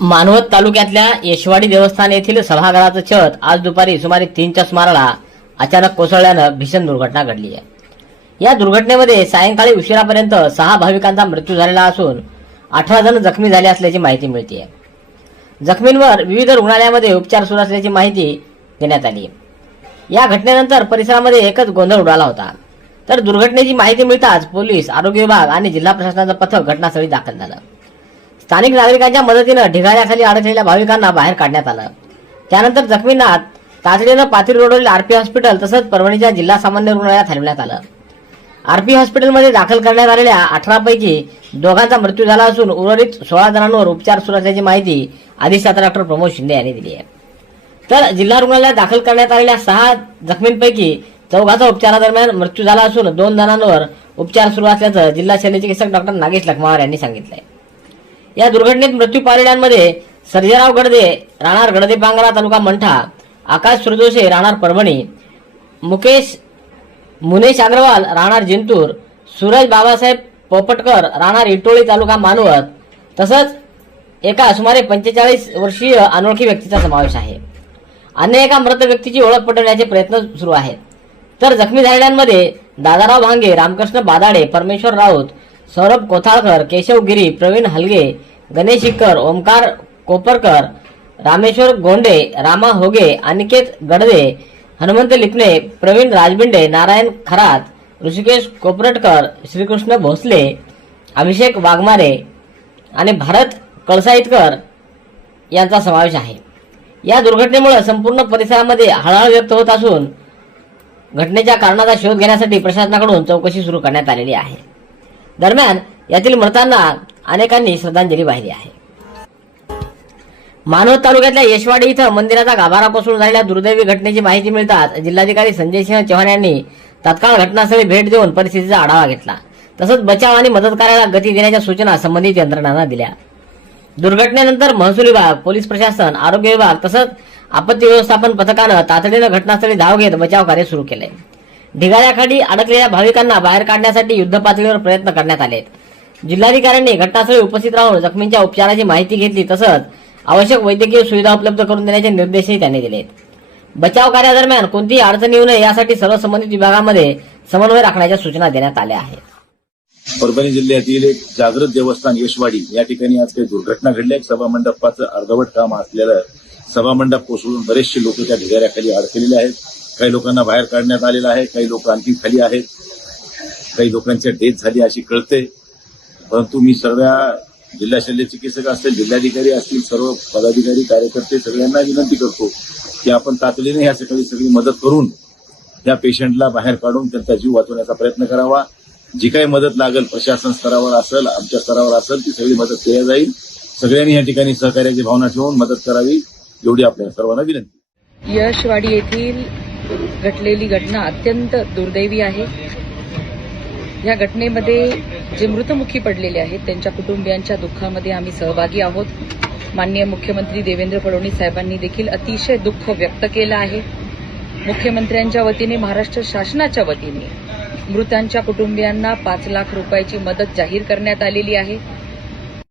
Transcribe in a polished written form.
मानवत तालुक्यातल्या येशवाडी देवस्थान येथील सभागृहाचं छत आज दुपारी सुमारे 3च्या सुमाराला अचानक कोसळल्यानं भीषण दुर्घटना घडली आहे। या दुर्घटनेमध्ये सायंकाळी उशिरापर्यंत 6 भाविकांचा मृत्यू झालेला असून 18 जण जखमी झाले असल्याची माहिती मिळते आहे। जखमींवर विविध रुग्णालयामध्ये उपचार सुरू असल्याची माहिती देण्यात आली आहे। या घटनेनंतर परिसरामध्ये एकच गोंधळ उडाला होता। तर दुर्घटनेची माहिती मिळताच पोलीस, आरोग्य विभाग आणि जिल्हा प्रशासनाचं पथक घटनास्थळी दाखल झालं। स्थानिक नागरिकांच्या मदतीनं ढिगाऱ्याखाली अडकलेल्या भाविकांना बाहेर काढण्यात आलं। त्यानंतर जखमींना तातडीनं पाथरी रोडवरील आरपी हॉस्पिटल तसंच परभणीच्या जिल्हा सामान्य रुग्णालयात हलवण्यात आलं। आरपी हॉस्पिटलमध्ये दाखल करण्यात आलेल्या 18 पैकी 2घांचा मृत्यू झाला असून उर्वरित 16 जणांवर उपचार सुरू असल्याची माहिती अधिष्ठाता डॉक्टर प्रमोद शिंदे यांनी दिली आहे। तर जिल्हा रुग्णालयात दाखल करण्यात आलेल्या 6 जखमींपैकी 4घांचा उपचारादरम्यान मृत्यू झाला असून 2 जणांवर उपचार सुरू असल्याचं जिल्हा शल्यचिकित्सक डॉक्टर नागेश लखमावर यांनी सांगितलंय। या दुर्घटनेत मृत्यू पावलेल्यांमध्ये सर्जेराव गडदे, राहणार गडदेपांगरा, तालुका मंठा, आकाश सुरजोशे, राहणार परभणी, मुनेश अग्रवाल, राहणार जिंतूर, सूरज बाबासाहेब पोपटकर, राहणार इटोळी, तालुका मानवत, तसंच एका सुमारे 45 वर्षीय अनोळखी व्यक्तीचा समावेश आहे। अन्य एका मृत व्यक्तीची ओळख पटवण्याचे प्रयत्न सुरू आहेत। तर जखमी झालेल्यांमध्ये दादाराव भांगे, रामकृष्ण बादाडे, परमेश्वर राऊत, सौरभ कोथाळकर, केशव गिरी, प्रवीण हलगे, गणेश इक्कर, ओमकार कोपरकर, रामेश्वर गोंडे, रामा होगे, अनिकेत गडदे, हनुमंत लिपणे, प्रवीण राजबिंडे, नारायण खरात, ऋषिकेश कोपरटकर, श्रीकृष्ण भोसले, अभिषेक वाघमारे आणि भारत कळसाईतकर यांचा समावेश आहे। या दुर्घटनेमुळे संपूर्ण परिसरामध्ये हळहळ व्यक्त होत असून घटनेच्या कारणाचा शोध घेण्यासाठी प्रशासनाकडून चौकशी सुरू करण्यात आलेली आहे। दरम्यान यातील मृतांना अनेकांनी श्रद्धांजली वाहिली आहे। मानवत तालुक्यातल्या येशवाडी इथं मंदिराचा गाभारा कोसळून झालेल्या दुर्दैवी घटनेची माहिती मिळताच जिल्हाधिकारी संजय सिंह चव्हाण यांनी तात्काळ घटनास्थळी भेट देऊन परिस्थितीचा आढावा घेतला। तसंच बचाव आणि मदत कार्याला गती देण्याच्या सूचना संबंधित यंत्रणांना दिल्या। दुर्घटनेनंतर महसूल विभाग, पोलीस प्रशासन, आरोग्य विभाग तसंच आपत्ती व्यवस्थापन पथकानं तातडीनं घटनास्थळी धाव घेत बचाव कार्य सुरू केले। ढिगाऱ्याखाली अडकलेल्या भाविकांना बाहेर काढण्यासाठी युद्धपातळीवर प्रयत्न करण्यात आले। जिल्हाधिकाऱ्यांनी घटनास्थळी उपस्थित राहून जखमींच्या उपचाराची माहिती घेतली तसंच आवश्यक वैद्यकीय सुविधा उपलब्ध करून देण्याचे निर्देशही त्यांनी दिले। बचाव कार्यादरम्यान कोणतीही अडचण येऊ नये यासाठी सर्व संबंधित विभागांमध्ये समन्वय राखण्याच्या सूचना देण्यात आल्या आहेत। परभणी जिल्ह्यातील एक जागृत देवस्थान येशवाडी या ठिकाणी आज काही दुर्घटना घडल्या। एक सभामंडपाचं अर्धवट काम असलेलं सभामंडप कोसळून बरेचसे लोक त्या ढिगाऱ्याखाली अडकलेले आहेत। काही लोकांना बाहेर काढण्यात आलेलं आहे, काही लोक आणखी खाली आहेत, काही लोकांच्या डेथ झाली अशी कळते। परंतु मी सर्व जिल्हा शल्य चिकित्सक असतील, जिल्हाधिकारी असतील, सर्व पदाधिकारी, कार्यकर्ते सगळ्यांना विनंती करतो की आपण तातडीने या सगळी मदत करून त्या पेशंटला बाहेर काढून त्यांचा जीव वाचवण्याचा प्रयत्न करावा। जी काही मदत लागेल प्रशासन स्तरावर असेल, आमच्या स्तरावर असेल, ती सगळी मदत केली जाईल। सगळ्यांनी या ठिकाणी सहकार्याची भावना ठेवून मदत करावी एवढी आपल्या सर्वांना विनंती। यशवाडी येथील घडलेली घटना अत्यंत दुर्दैवी आहे। या घटनेमध्ये जे मृतमुखी पडलेले आहेत त्यांच्या कुटुंबियांच्या दुःखामध्ये आम्ही सहभागी आहोत। माननीय मुख्यमंत्री देवेंद्र फडणवीस साहेबांनी देखील अतिशय दुःख व्यक्त केलं आहे। मुख्यमंत्र्यांच्या वतीने, महाराष्ट्र शासनाच्या वतीने मृतांच्या कुटुंबियांना 5 लाख रुपयाची मदत जाहीर करण्यात आलेली आहे।